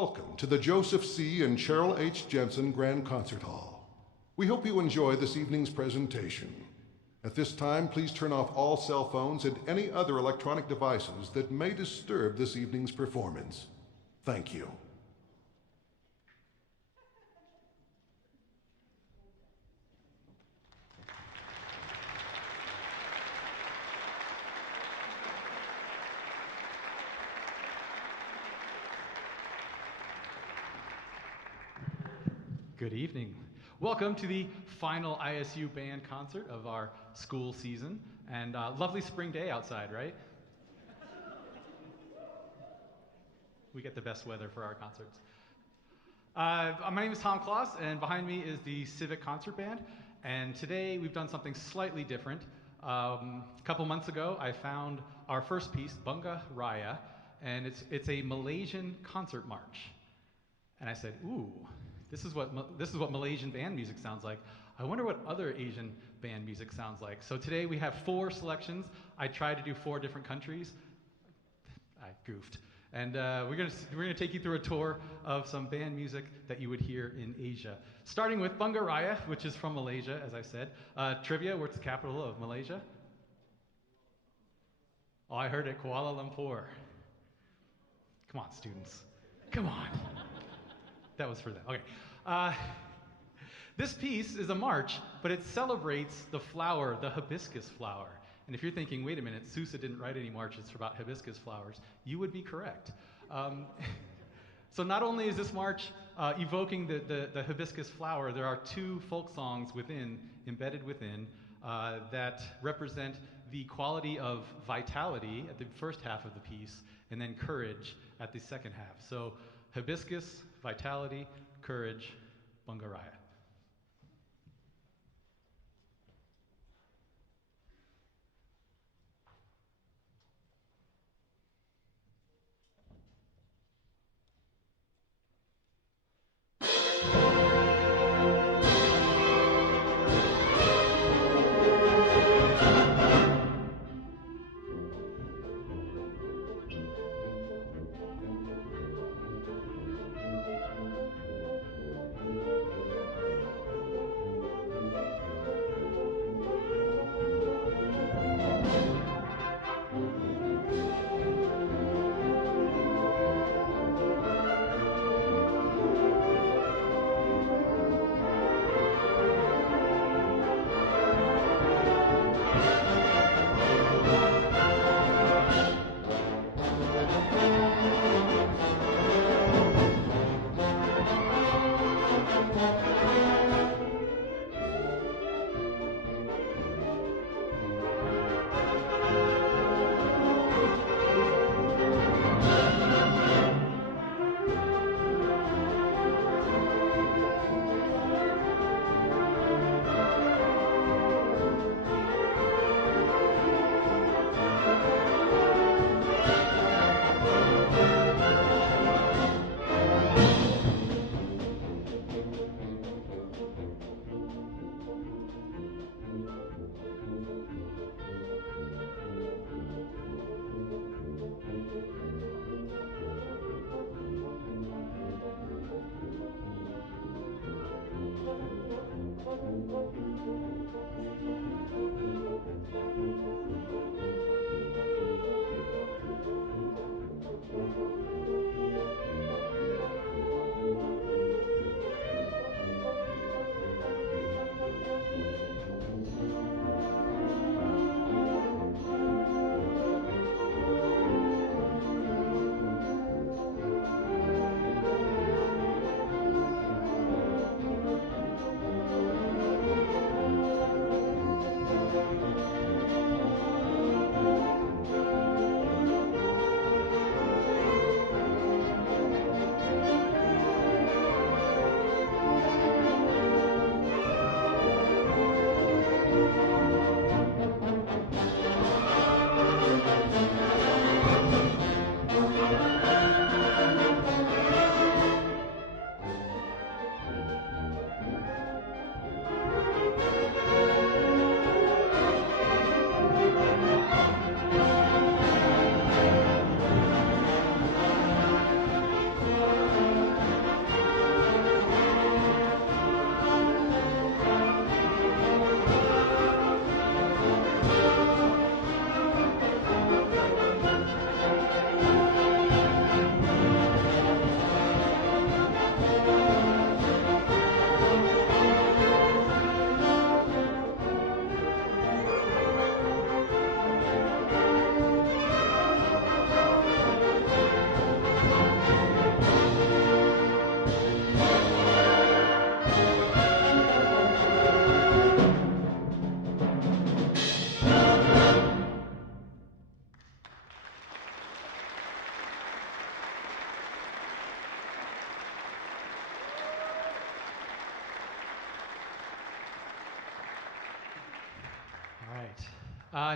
Welcome to the Joseph C. and Cheryl H. Jensen Grand Concert Hall. We hope you enjoy this evening's presentation. At this time, please turn off all cell phones and any other electronic devices that may disturb this evening's performance. Thank you. Good evening. Welcome to the final ISU band concert of our school season. And lovely spring day outside, right? We get the best weather for our concerts. My name is Tom Kloss, and behind me is the Civic concert band. And today we've done something slightly different. A couple months ago, I found our first piece, Bunga Raya, and it's a Malaysian concert march. And I said, ooh, this is what Malaysian band music sounds like. I wonder what other Asian band music sounds like. So today we have 4 selections. I tried to do 4 different countries. I goofed. And we're gonna take you through a tour of some band music that you would hear in Asia. Starting with Bunga Raya, which is from Malaysia, as I said. Trivia, what's the capital of Malaysia? Oh, I heard it, Kuala Lumpur. Come on, students. Come on. That was for them. Okay. This piece is a march, but it celebrates the flower, the hibiscus flower. And if you're thinking, wait a minute, Sousa didn't write any marches about hibiscus flowers, you would be correct. So not only is this march evoking the hibiscus flower, there are 2 folk songs embedded within, that represent the quality of vitality at the first half of the piece, and then courage at the second half. So hibiscus, vitality, courage, Bunga Raya.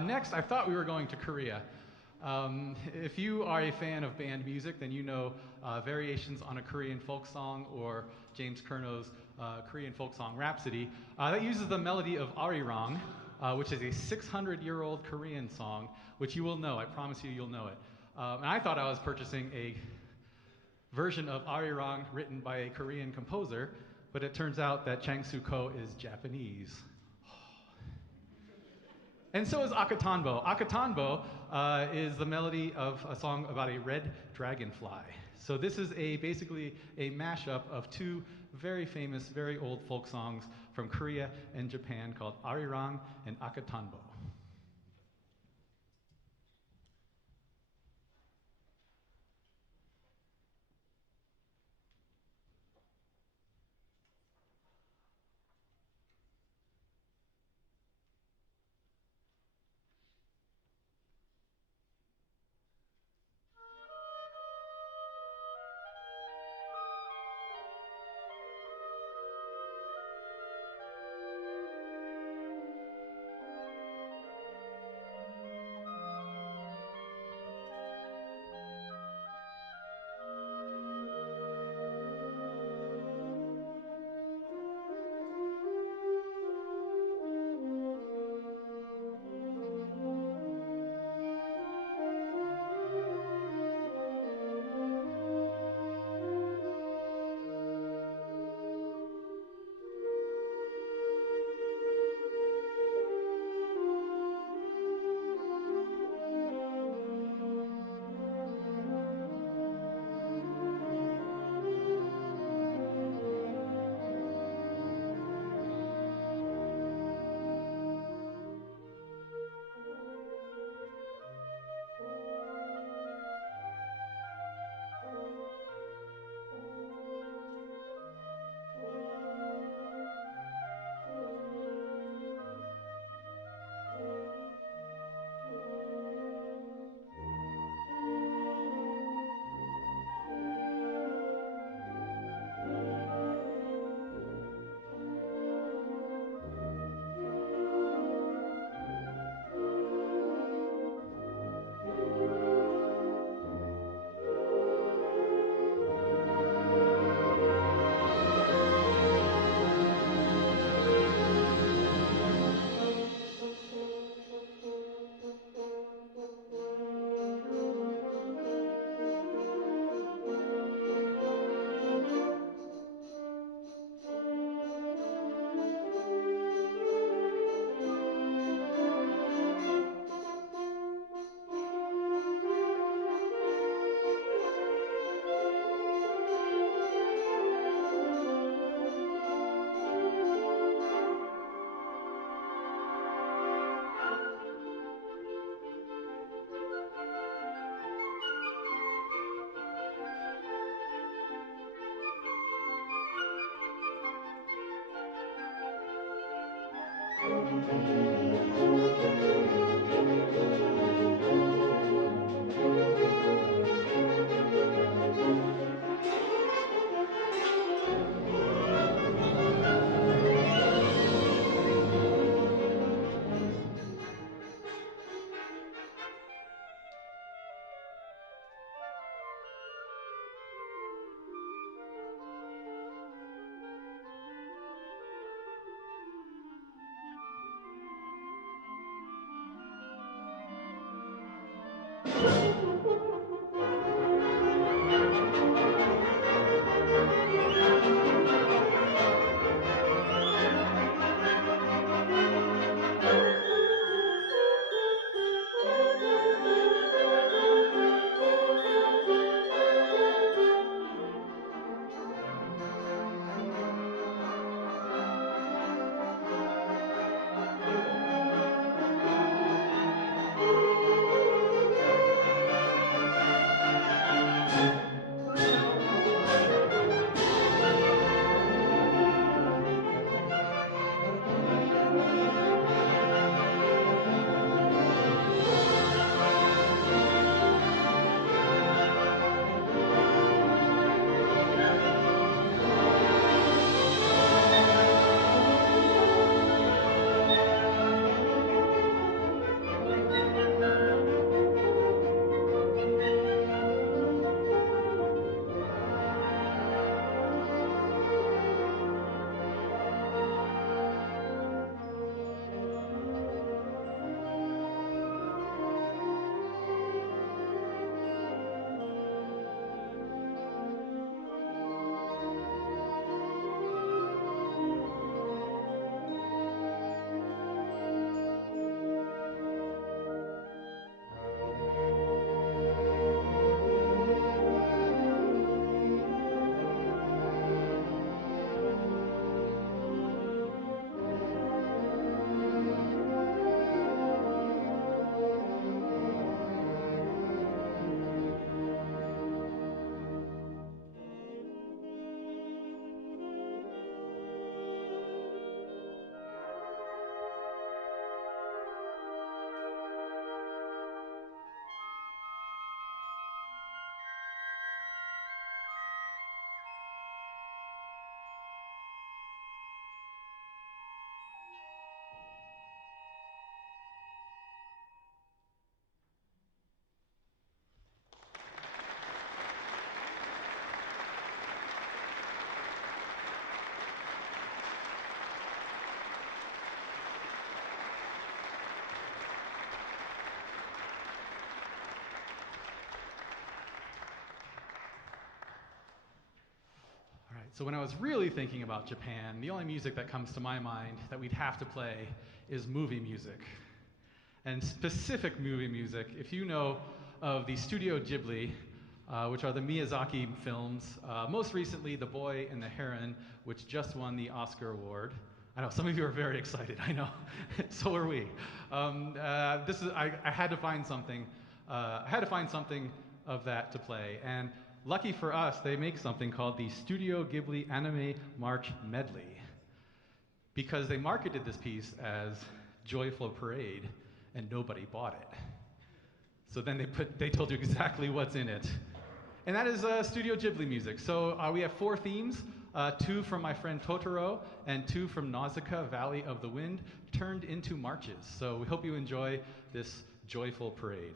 Next, I thought we were going to Korea. If you are a fan of band music, then you know variations on a Korean folk song or James Kerno's Korean folk song Rhapsody. That uses the melody of Arirang, which is a 600-year-old Korean song, which you will know. I promise you, you'll know it. And I thought I was purchasing a version of Arirang written by a Korean composer, but it turns out that Chang Soo Ko is Japanese. And so is Akatanbo. Akatanbo is the melody of a song about a red dragonfly. So this is basically a mashup of two very famous, very old folk songs from Korea and Japan called Arirang and Akatanbo. So when I was really thinking about Japan, the only music that comes to my mind that we'd have to play is movie music. And specific movie music, if you know of the Studio Ghibli, which are the Miyazaki films, most recently The Boy and the Heron, which just won the Oscar award. I know, some of you are very excited, I know. So are we. I had to find something. I had to find something of that to play. And lucky for us, they make something called the Studio Ghibli Anime March Medley, because they marketed this piece as Joyful Parade, and nobody bought it. So then they told you exactly what's in it. And that is Studio Ghibli music. So we have 4 themes, 2 from my friend Totoro, and 2 from Nausicaa, Valley of the Wind, turned into marches. So we hope you enjoy this joyful parade.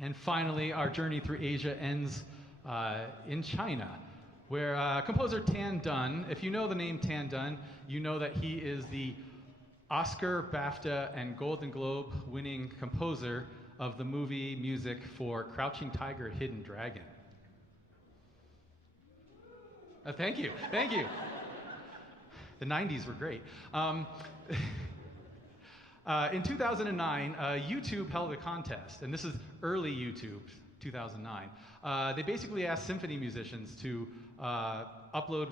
And finally, our journey through Asia ends in China, where composer Tan Dun, if you know the name Tan Dun, you know that he is the Oscar, BAFTA, and Golden Globe winning composer of the movie music for Crouching Tiger, Hidden Dragon. Thank you, thank you. The 90s were great. In 2009, YouTube held a contest, and this is early YouTube, 2009. They basically asked symphony musicians to upload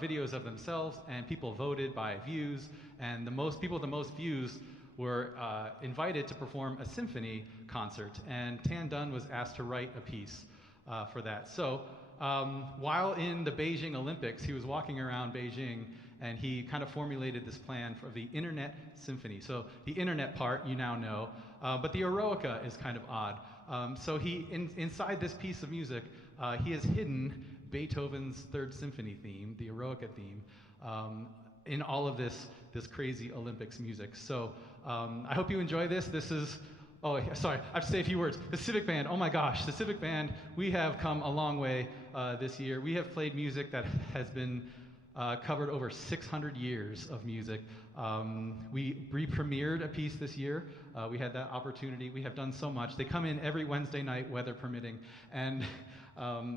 videos of themselves, and people voted by views, and the most people with the most views were invited to perform a symphony concert, and Tan Dun was asked to write a piece for that. So while in the Beijing Olympics, he was walking around Beijing, and he kind of formulated this plan for the Internet Symphony. So the Internet part you now know, but the Eroica is kind of odd. So inside this piece of music, he has hidden Beethoven's Third Symphony theme, the Eroica theme, in all of this crazy Olympics music. So I hope you enjoy this. This is, oh, sorry, I have to say a few words. The Civic Band, oh my gosh, the Civic Band, we have come a long way this year. We have played music that has been covered over 600 years of music. We premiered a piece this year. We had that opportunity. We have done so much. They come in every Wednesday night, weather permitting, and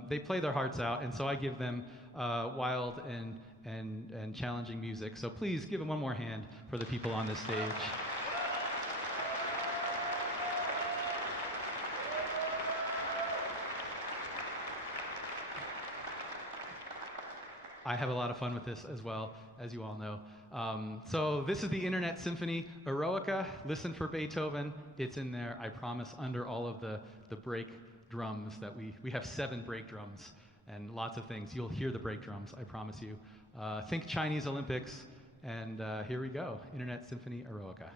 they play their hearts out, and so I give them wild and challenging music. So please give them one more hand for the people on this stage. I have a lot of fun with this as well, as you all know. So this is the Internet Symphony Eroica. Listen for Beethoven. It's in there, I promise, under all of the break drums that we have 7 break drums and lots of things. You'll hear the break drums, I promise you. Think Chinese Olympics, and here we go, Internet Symphony Eroica.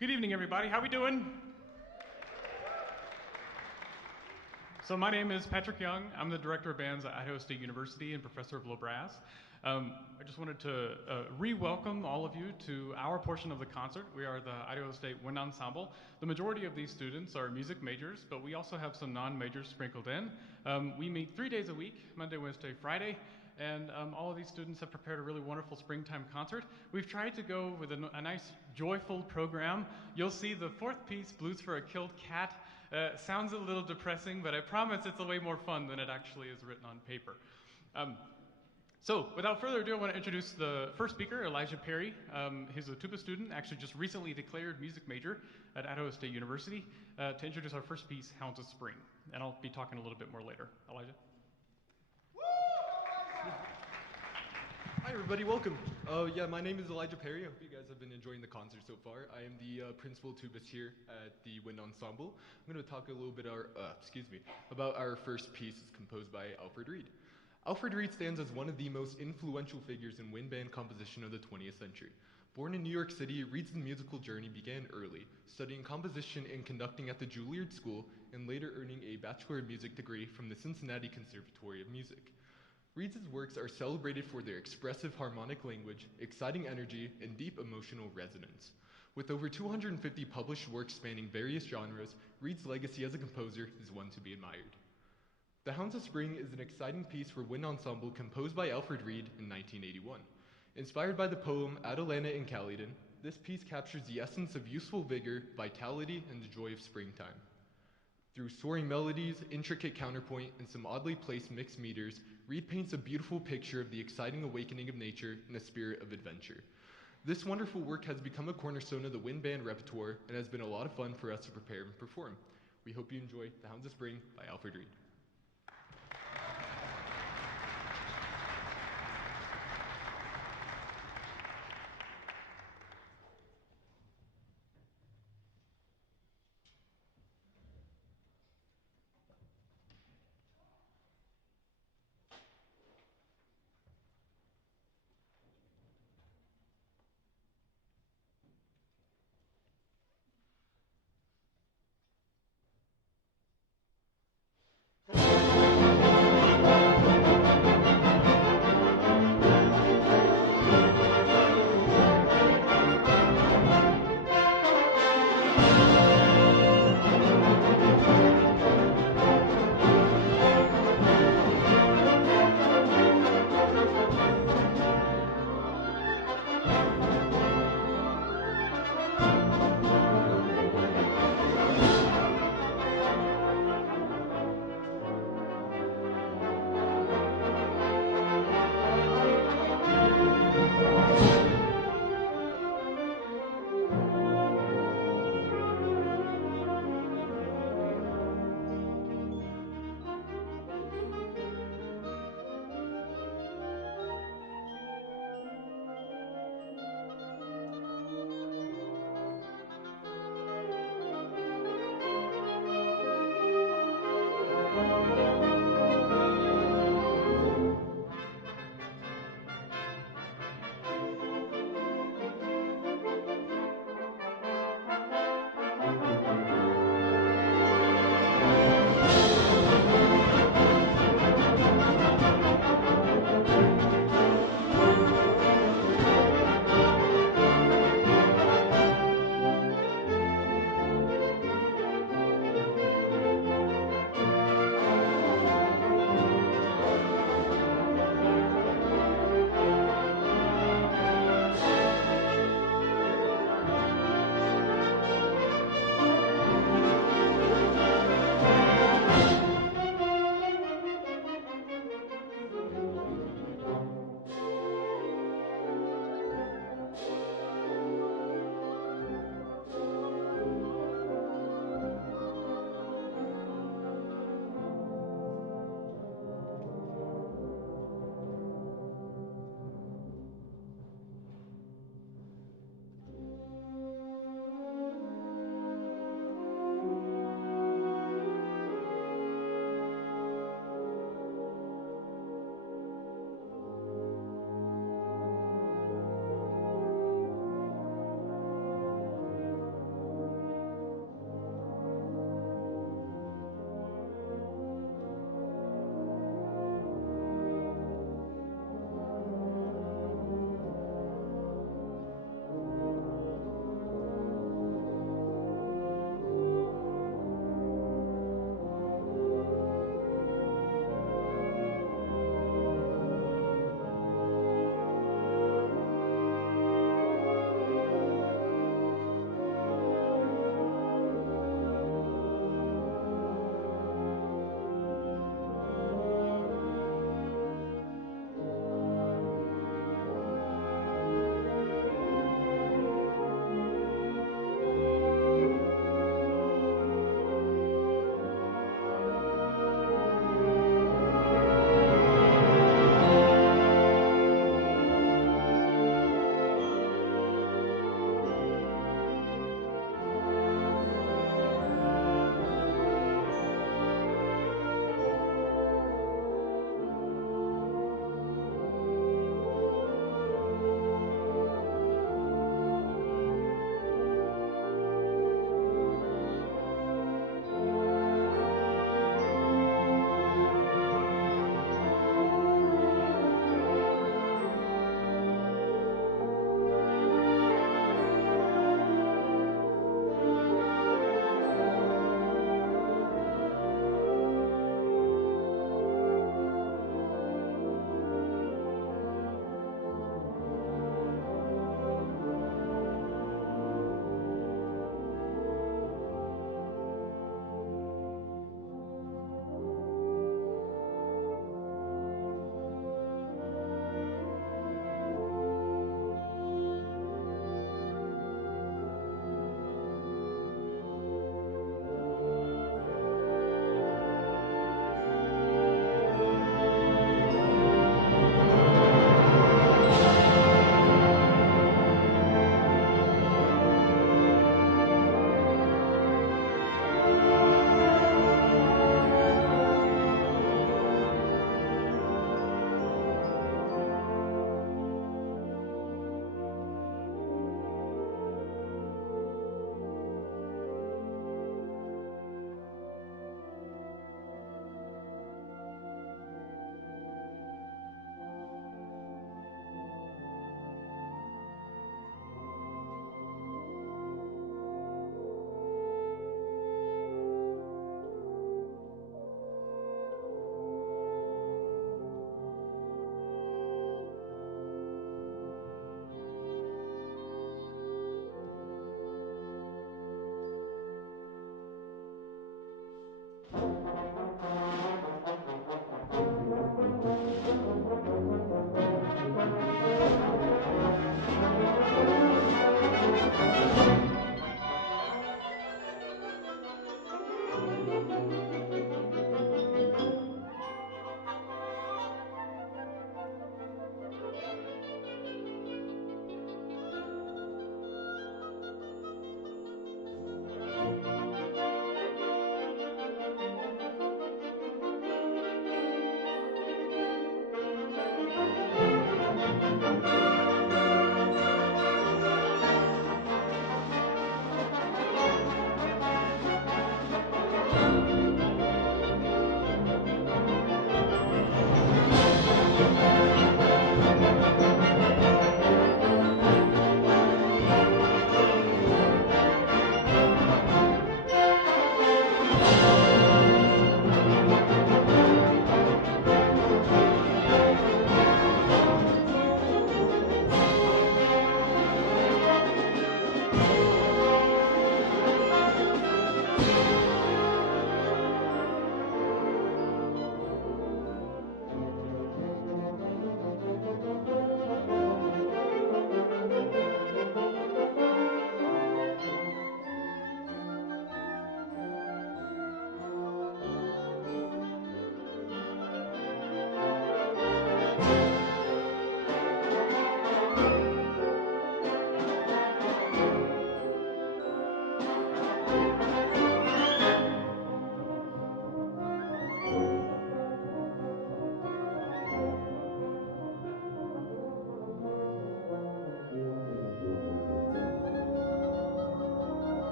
Good evening, everybody. How we doing? So my name is Patrick Young. I'm the director of bands at Idaho State University and professor of low brass. I just wanted to re-welcome all of you to our portion of the concert. We are the Idaho State Wind Ensemble. The majority of these students are music majors, but we also have some non-majors sprinkled in. We meet 3 days a week, Monday, Wednesday, Friday, and all of these students have prepared a really wonderful springtime concert. We've tried to go with a nice, joyful program. You'll see the fourth piece, Blues for a Killed Cat. Sounds a little depressing, but I promise it's a way more fun than it actually is written on paper. So without further ado, I want to introduce the first speaker, Elijah Perry. He's a tuba student, actually just recently declared music major at Idaho State University, to introduce our first piece, Hounds of Spring. And I'll be talking a little bit more later. Elijah? Hi everybody, welcome. Yeah, my name is Elijah Perry. I hope you guys have been enjoying the concert so far. I am the principal tubist here at the Wind Ensemble. I'm going to talk a little bit about our first piece. It's composed by Alfred Reed. Alfred Reed stands as one of the most influential figures in wind band composition of the 20th century. Born in New York City, Reed's musical journey began early, studying composition and conducting at the Juilliard School, and later earning a Bachelor of Music degree from the Cincinnati Conservatory of Music. Reed's works are celebrated for their expressive harmonic language, exciting energy, and deep emotional resonance. With over 250 published works spanning various genres, Reed's legacy as a composer is one to be admired. The Hounds of Spring is an exciting piece for wind ensemble composed by Alfred Reed in 1981. Inspired by the poem Atalanta in Calydon, this piece captures the essence of youthful vigor, vitality, and the joy of springtime. Through soaring melodies, intricate counterpoint, and some oddly placed mixed meters, Reed paints a beautiful picture of the exciting awakening of nature and a spirit of adventure. This wonderful work has become a cornerstone of the wind band repertoire and has been a lot of fun for us to prepare and perform. We hope you enjoy The Hounds of Spring by Alfred Reed.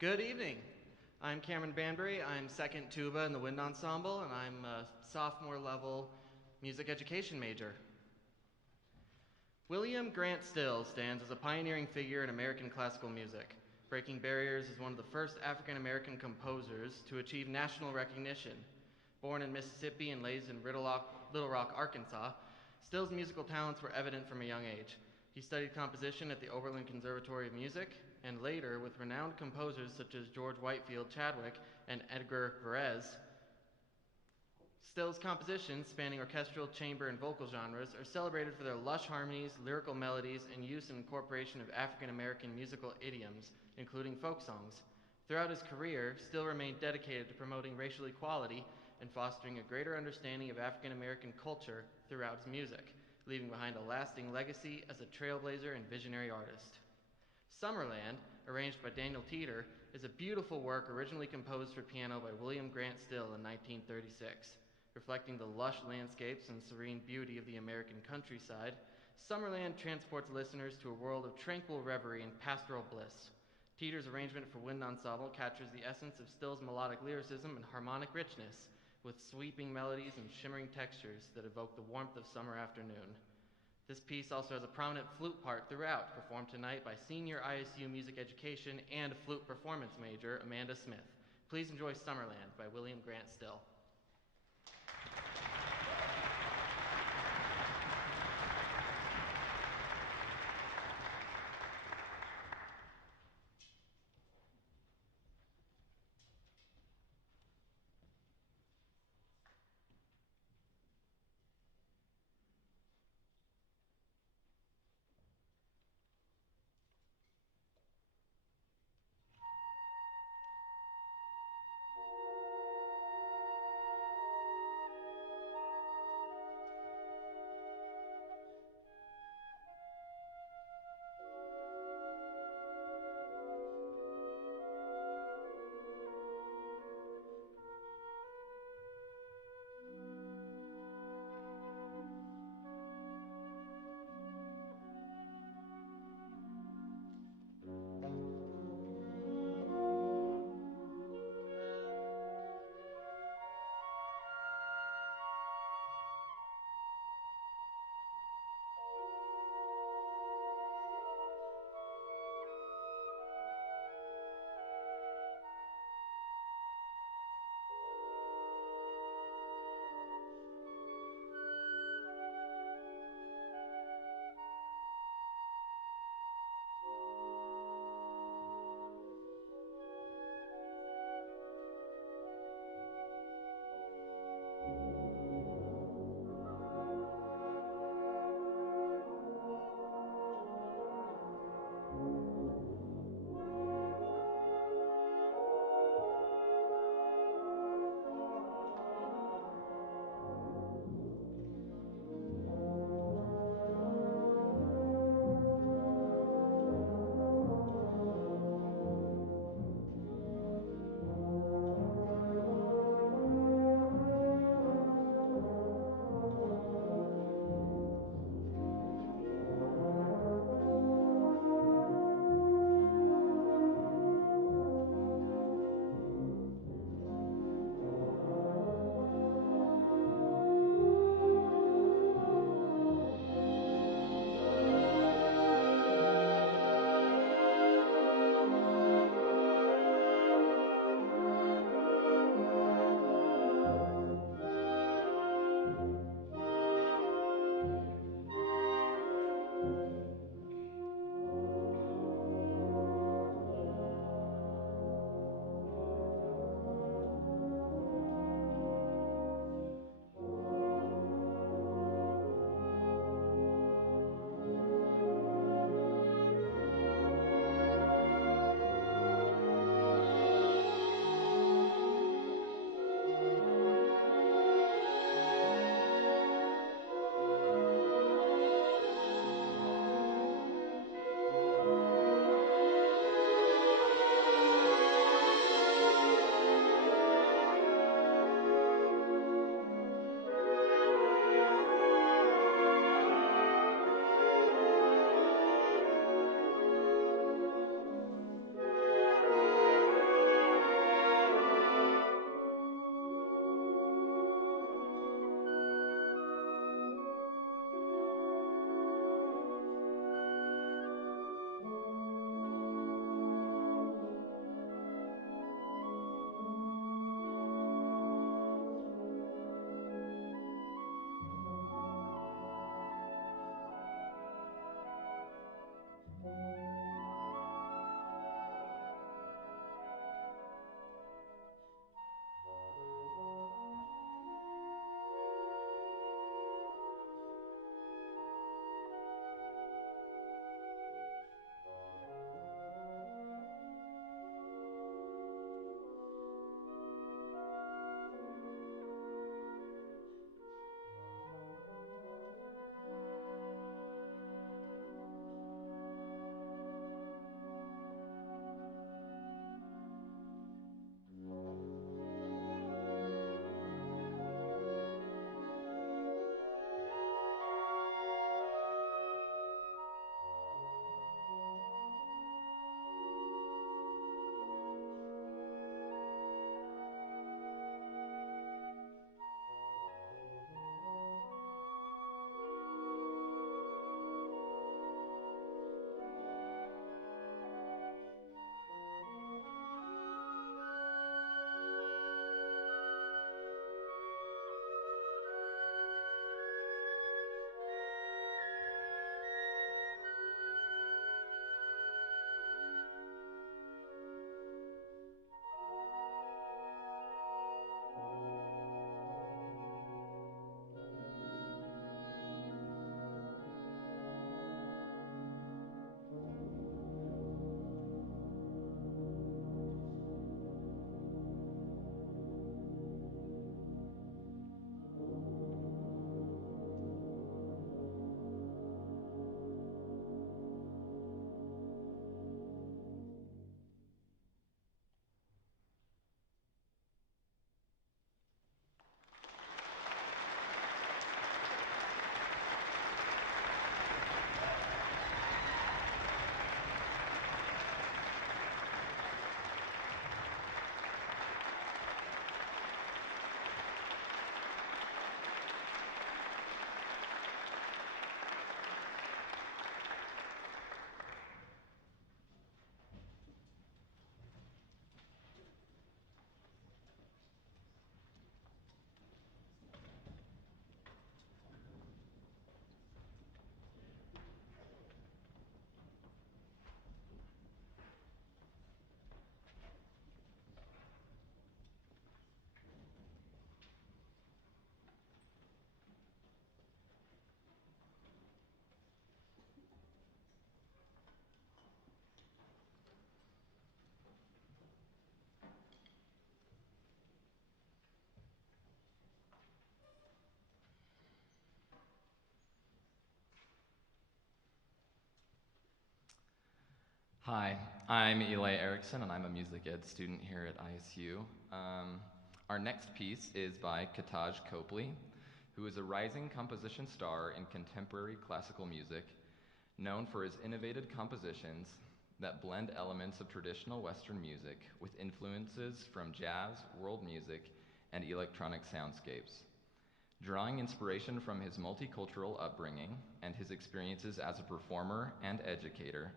Good evening. I'm Cameron Banbury. I'm second tuba in the wind ensemble, and I'm a sophomore level music education major. William Grant Still stands as a pioneering figure in American classical music, breaking barriers as one of the first African American composers to achieve national recognition. Born in Mississippi and raised in Little Rock, Arkansas, Still's musical talents were evident from a young age. He studied composition at the Oberlin Conservatory of Music, and later with renowned composers such as George Whitefield Chadwick and Edgar Varese. Still's compositions, spanning orchestral, chamber, and vocal genres, are celebrated for their lush harmonies, lyrical melodies, and use and incorporation of African American musical idioms, including folk songs. Throughout his career, Still remained dedicated to promoting racial equality and fostering a greater understanding of African American culture throughout his music, leaving behind a lasting legacy as a trailblazer and visionary artist. Summerland, arranged by Daniel Teeter, is a beautiful work originally composed for piano by William Grant Still in 1936. Reflecting the lush landscapes and serene beauty of the American countryside, Summerland transports listeners to a world of tranquil reverie and pastoral bliss. Teeter's arrangement for wind ensemble captures the essence of Still's melodic lyricism and harmonic richness, with sweeping melodies and shimmering textures that evoke the warmth of summer afternoon. This piece also has a prominent flute part throughout, performed tonight by senior ISU music education and flute performance major Amanda Smith. Please enjoy Summerland by William Grant Still. Hi, I'm Eli Erickson, and I'm a music ed student here at ISU. Our next piece is by Kataj Copley, who is a rising composition star in contemporary classical music, known for his innovative compositions that blend elements of traditional Western music with influences from jazz, world music, and electronic soundscapes. Drawing inspiration from his multicultural upbringing and his experiences as a performer and educator,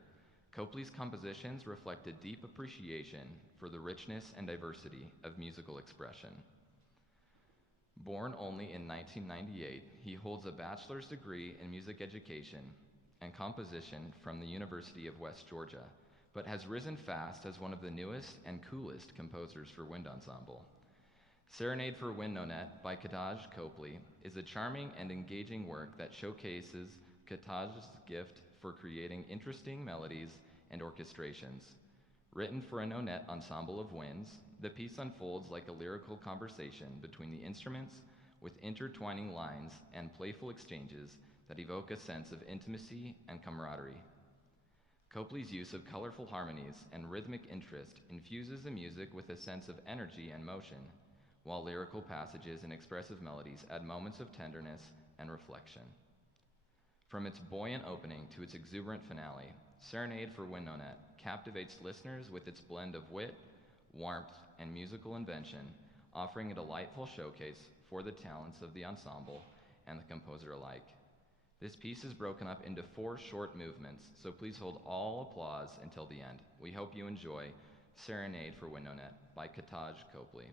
Copley's compositions reflect a deep appreciation for the richness and diversity of musical expression. Born only in 1998, he holds a bachelor's degree in music education and composition from the University of West Georgia, but has risen fast as one of the newest and coolest composers for wind ensemble. Serenade for Wind Nonet by Kataj Copley is a charming and engaging work that showcases Kataj's gift for creating interesting melodies and orchestrations. Written for a nonet ensemble of winds, the piece unfolds like a lyrical conversation between the instruments with intertwining lines and playful exchanges that evoke a sense of intimacy and camaraderie. Copley's use of colorful harmonies and rhythmic interest infuses the music with a sense of energy and motion, while lyrical passages and expressive melodies add moments of tenderness and reflection. From its buoyant opening to its exuberant finale, Serenade for Wind Nonet captivates listeners with its blend of wit, warmth, and musical invention, offering a delightful showcase for the talents of the ensemble and the composer alike. This piece is broken up into 4 short movements, so please hold all applause until the end. We hope you enjoy Serenade for Wind Nonet by Kataj Copley.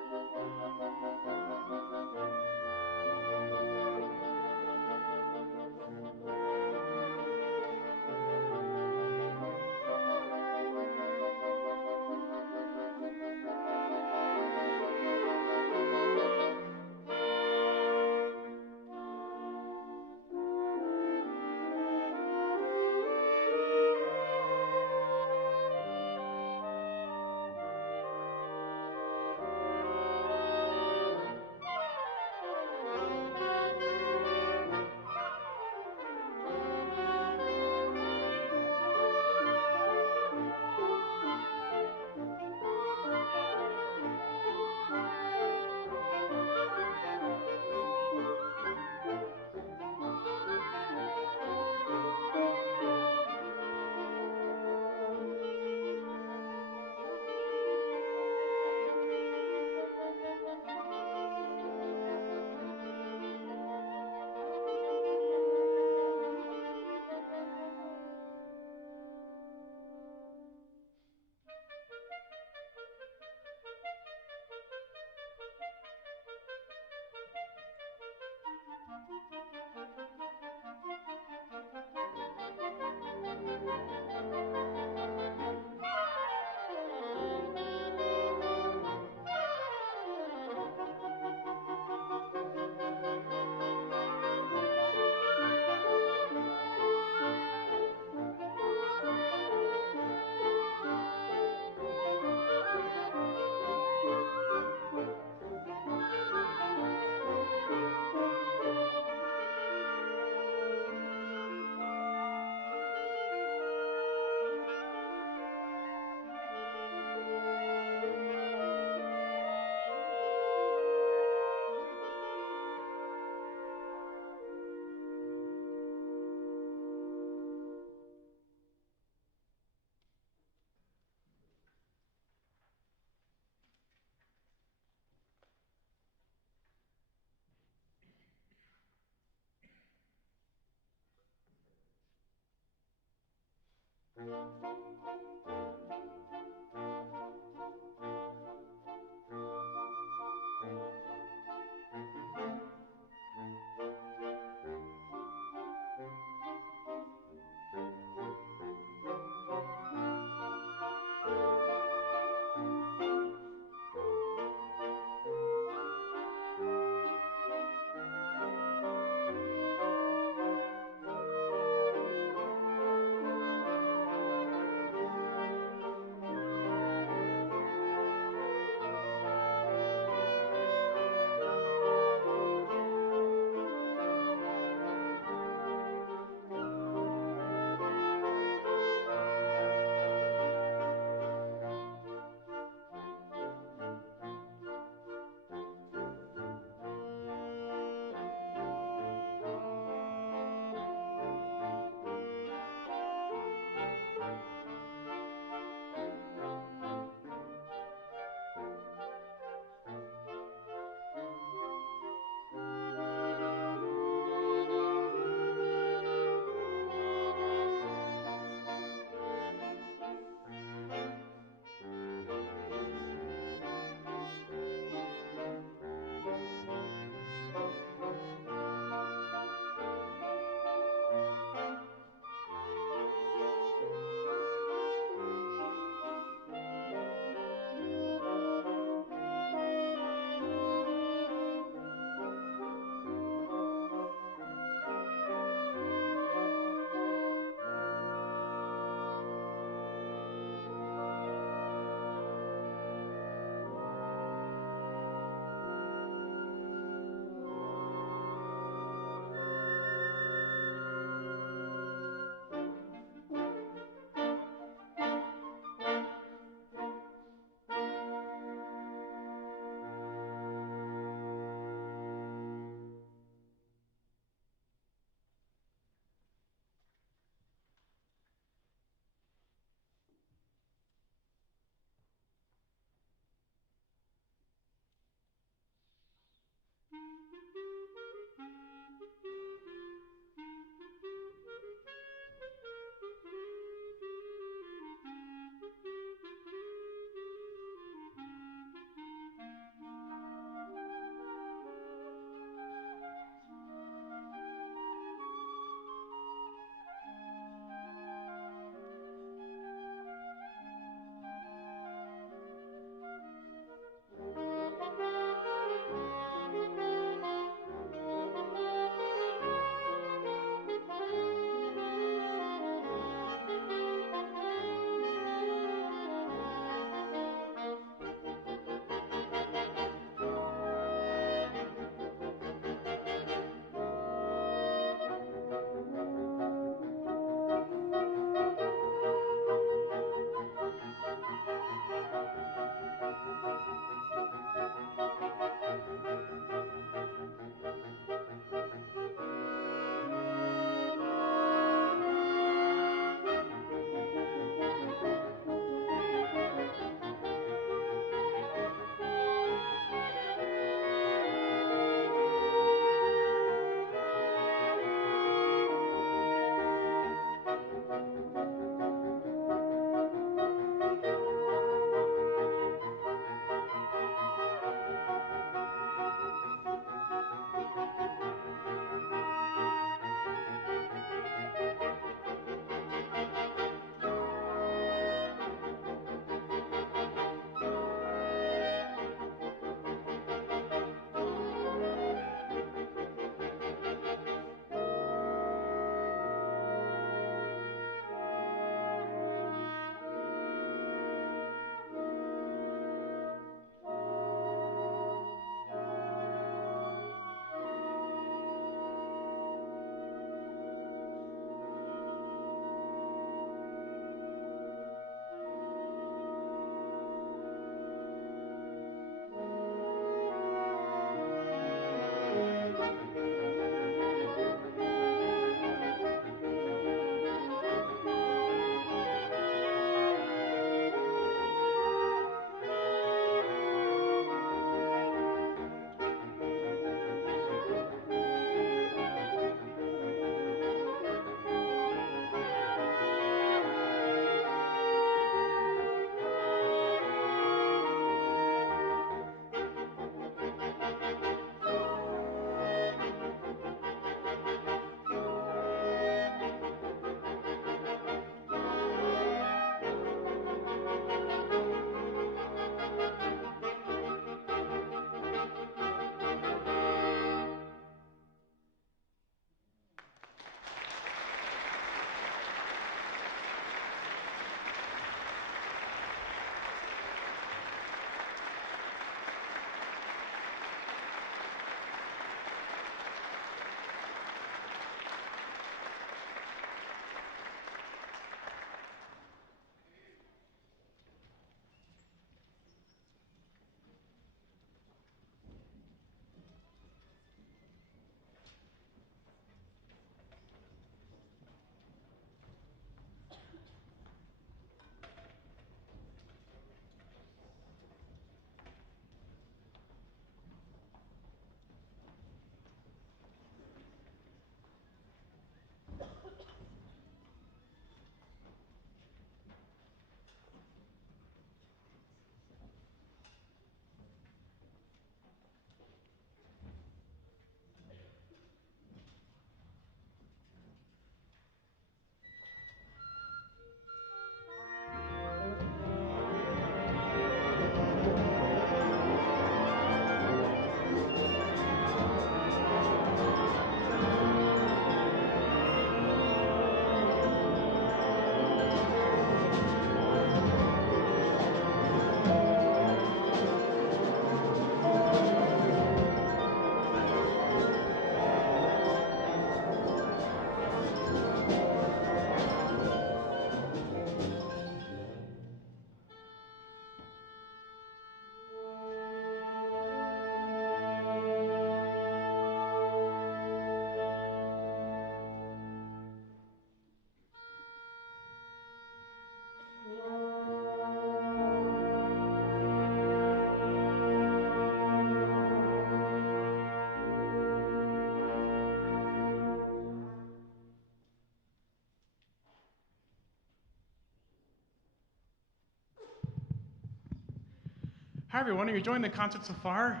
Hi everyone, are you enjoying the concert so far?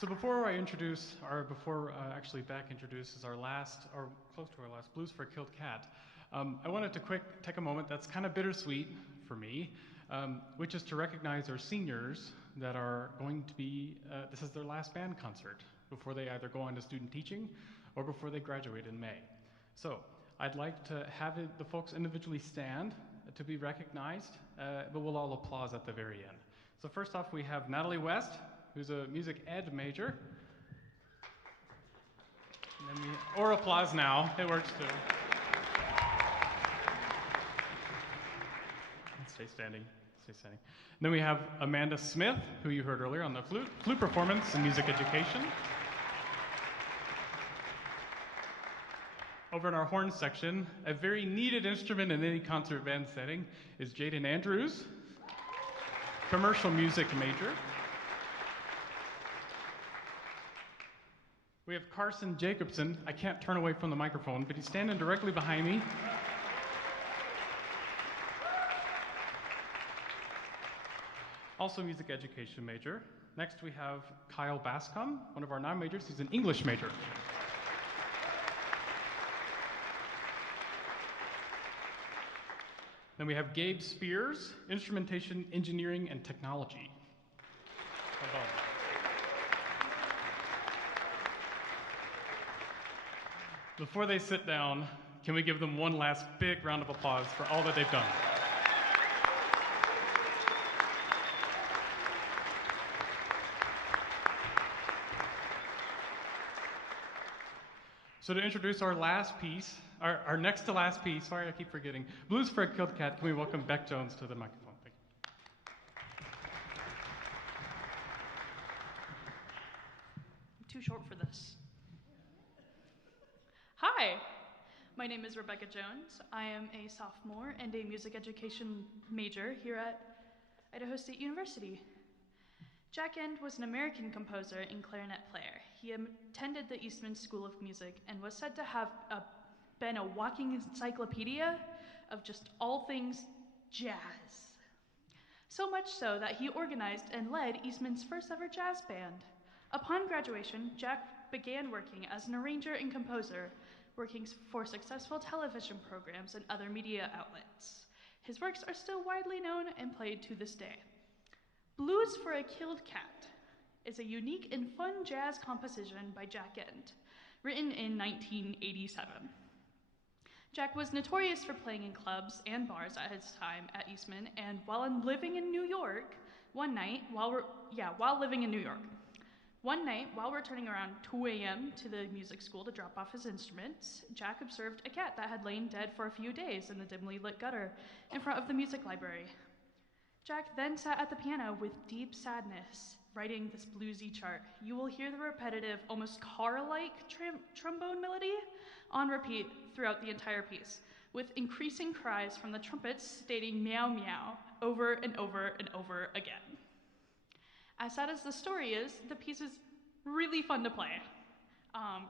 So before I introduce, or before actually Beck introduces our last, or close to our last, Blues for a Killed Cat, I wanted to take a moment that's kind of bittersweet for me, which is to recognize our seniors that are going to be, this is their last band concert before they either go on to student teaching or before they graduate in May. So I'd like to have the folks individually stand to be recognized, but we'll all applause at the very end. So first off, we have Natalie West, who's a music ed major. And then or applause now, it works too. Stay standing, stay standing. And then we have Amanda Smith, who you heard earlier on the flute performance and music education. Over in our horn section, a very needed instrument in any concert band setting is Jaden Andrews, commercial music major. We have Carson Jacobson. I can't turn away from the microphone, but he's standing directly behind me. Also music education major. Next we have Kyle Bascom, one of our non-majors. He's an English major. Then we have Gabe Spears, instrumentation, engineering, and technology. Before they sit down, can we give them one last big round of applause for all that they've done? So to introduce our last piece, our next to last piece, sorry I keep forgetting, Blues for a Killed Cat, can we welcome Beck Jones to the microphone? Thank you. I'm too short for this. Hi, my name is Rebecca Jones. I am a sophomore and a music education major here at Idaho State University. Jack End was an American composer and clarinet player. He attended the Eastman School of Music and was said to have been a walking encyclopedia of just all things jazz. So much so that he organized and led Eastman's first ever jazz band. Upon graduation, Jack began working as an arranger and composer, working for successful television programs and other media outlets. His works are still widely known and played to this day. Blues for a Killed Cat is a unique and fun jazz composition by Jack End, written in 1987. Jack was notorious for playing in clubs and bars at his time at Eastman, and while living in New York, one night, while returning around 2 a.m. to the music school to drop off his instruments, Jack observed a cat that had lain dead for a few days in the dimly lit gutter in front of the music library. Jack then sat at the piano with deep sadness, writing this bluesy chart. You will hear the repetitive, almost car-like trombone melody on repeat throughout the entire piece, with increasing cries from the trumpets stating meow meow over and over and over again. As sad as the story is, the piece is really fun to play.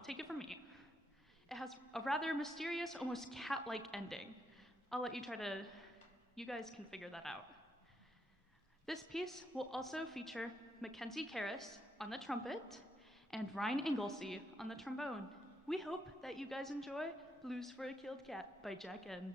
Take it from me. It has a rather mysterious, almost cat-like ending. I'll let you you guys can figure that out. This piece will also feature Mackenzie Karras on the trumpet and Ryan Inglesey on the trombone. We hope that you guys enjoy Blues for a Killed Cat by Jack End.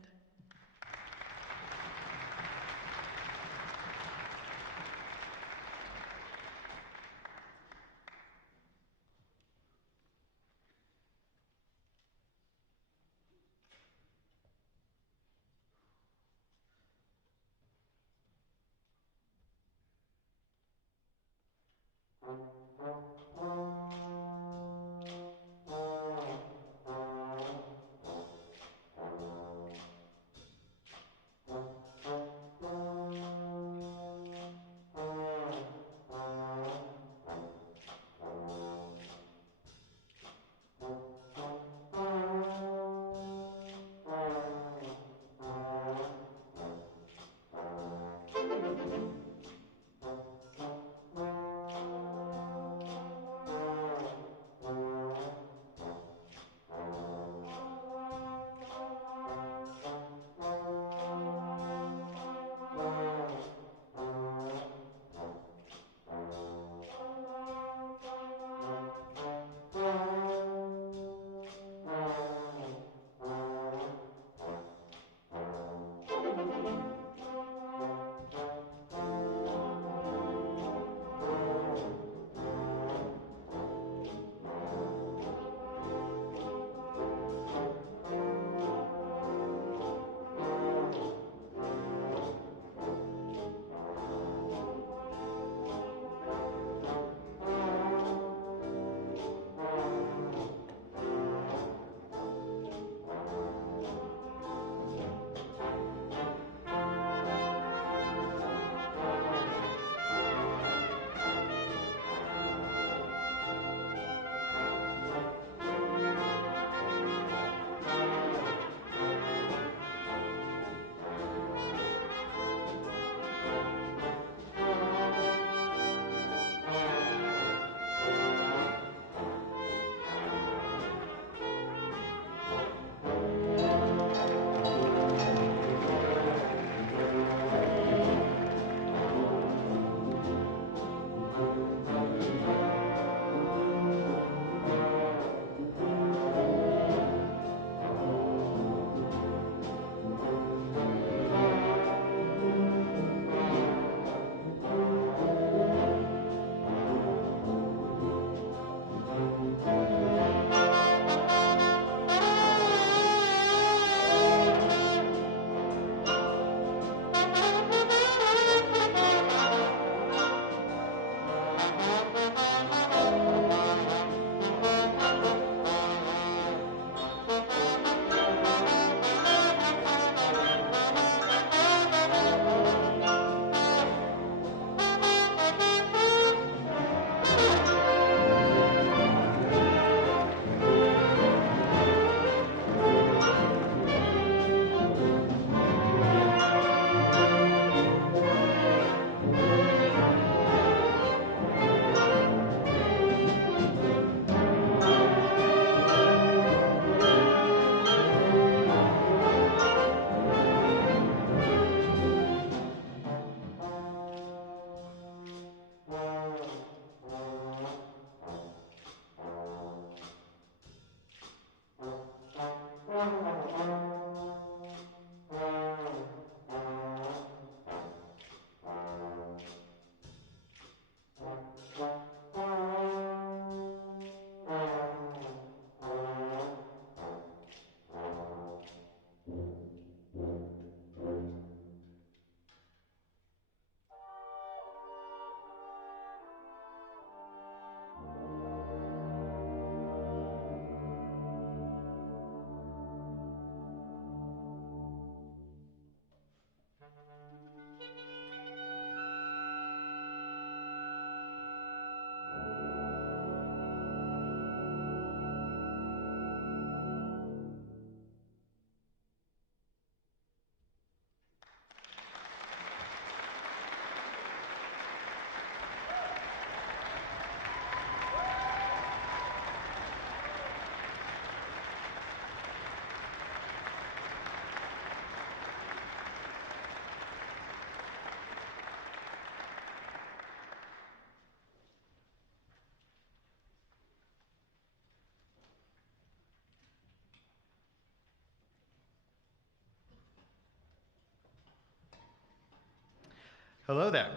Hello there.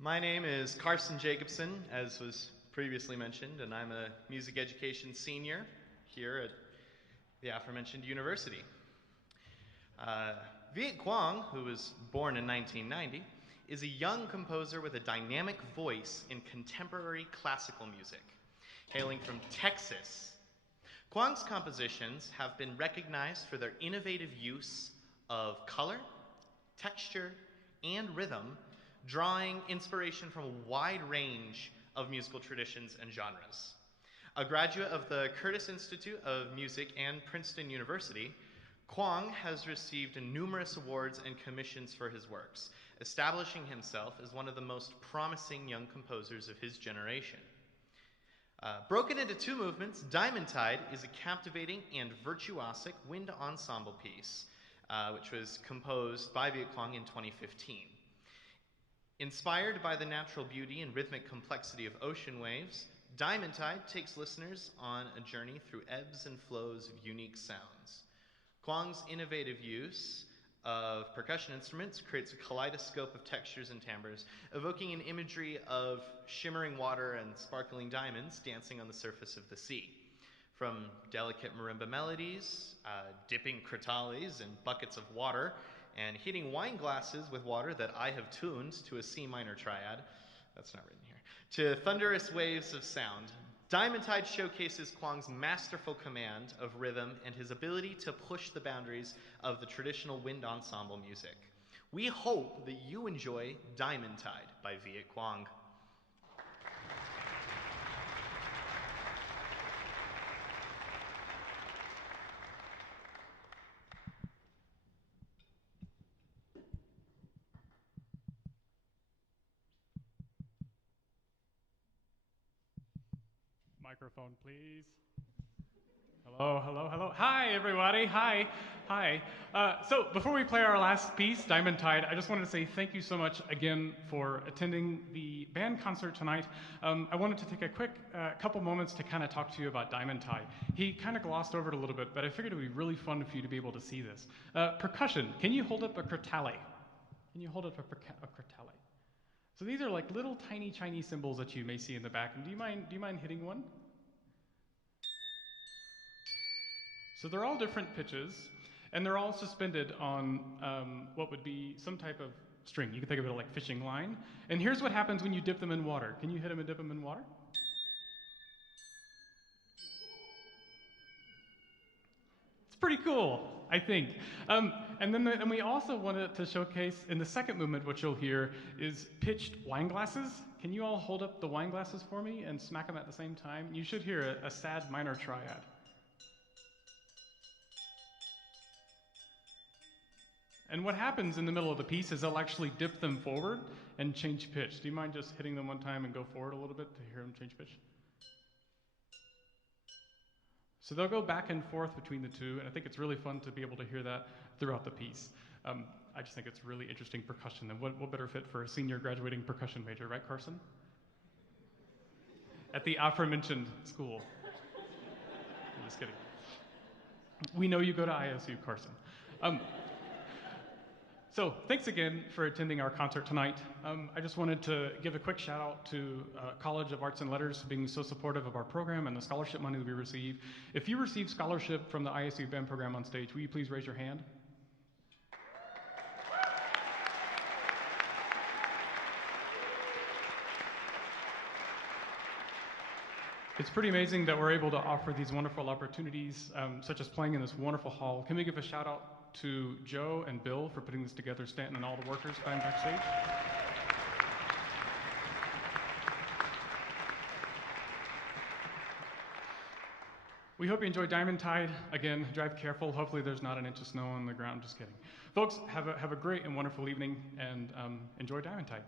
My name is Carson Jacobson, as was previously mentioned, and I'm a music education senior here at the aforementioned university. Viet Quang, who was born in 1990, is a young composer with a dynamic voice in contemporary classical music. Hailing from Texas, Quang's compositions have been recognized for their innovative use of color, texture, and rhythm, drawing inspiration from a wide range of musical traditions and genres. A graduate of the Curtis Institute of Music and Princeton University, Quang has received numerous awards and commissions for his works, establishing himself as one of the most promising young composers of his generation. Broken into two movements, Diamond Tide is a captivating and virtuosic wind ensemble piece, which was composed by Viet Quang in 2015. Inspired by the natural beauty and rhythmic complexity of ocean waves, Diamond Tide takes listeners on a journey through ebbs and flows of unique sounds. Quang's innovative use of percussion instruments creates a kaleidoscope of textures and timbres, evoking an imagery of shimmering water and sparkling diamonds dancing on the surface of the sea. From delicate marimba melodies, dipping crotales in buckets of water, and hitting wine glasses with water that I have tuned to a C minor triad, that's not written here, to thunderous waves of sound, Diamond Tide showcases Quang's masterful command of rhythm and his ability to push the boundaries of the traditional wind ensemble music. We hope that you enjoy Diamond Tide by Viet Quang. Microphone, please. Hello, hello, hello. Hi, everybody. Hi. Hi. So before we play our last piece, Diamond Tide, I just wanted to say thank you so much again for attending the band concert tonight. I wanted to take a quick couple moments to kind of talk to you about Diamond Tide. He kind of glossed over it a little bit, but I figured it would be really fun for you to be able to see this. Percussion, can you hold up a crotale? Can you hold up a crotale? So these are like little tiny Chinese cymbals that you may see in the back. And do you mind hitting one? So they're all different pitches. And they're all suspended on what would be some type of string. You can think of it like fishing line. And here's what happens when you dip them in water. Can you hit them and dip them in water? It's pretty cool, I think. And then we also wanted to showcase in the second movement, what you'll hear is pitched wine glasses. Can you all hold up the wine glasses for me and smack them at the same time? You should hear a sad minor triad. And what happens in the middle of the piece is they'll actually dip them forward and change pitch. Do you mind just hitting them one time and go forward a little bit to hear them change pitch? So they'll go back and forth between the two, and I think it's really fun to be able to hear that throughout the piece. I just think it's really interesting percussion, and what better fit for a senior graduating percussion major, right, Carson? At the aforementioned school. I'm just kidding. We know you go to ISU, Carson. So thanks again for attending our concert tonight. I just wanted to give a quick shout out to College of Arts and Letters for being so supportive of our program and the scholarship money that we receive. If you receive scholarship from the ISU band program on stage, will you please raise your hand? It's pretty amazing that we're able to offer these wonderful opportunities, such as playing in this wonderful hall. Can we give a shout out to Joe and Bill for putting this together, Stanton and all the workers behind backstage? We hope you enjoy Diamond Tide. Again, drive careful. Hopefully there's not an inch of snow on the ground. Just kidding. Folks, have a great and wonderful evening, and enjoy Diamond Tide.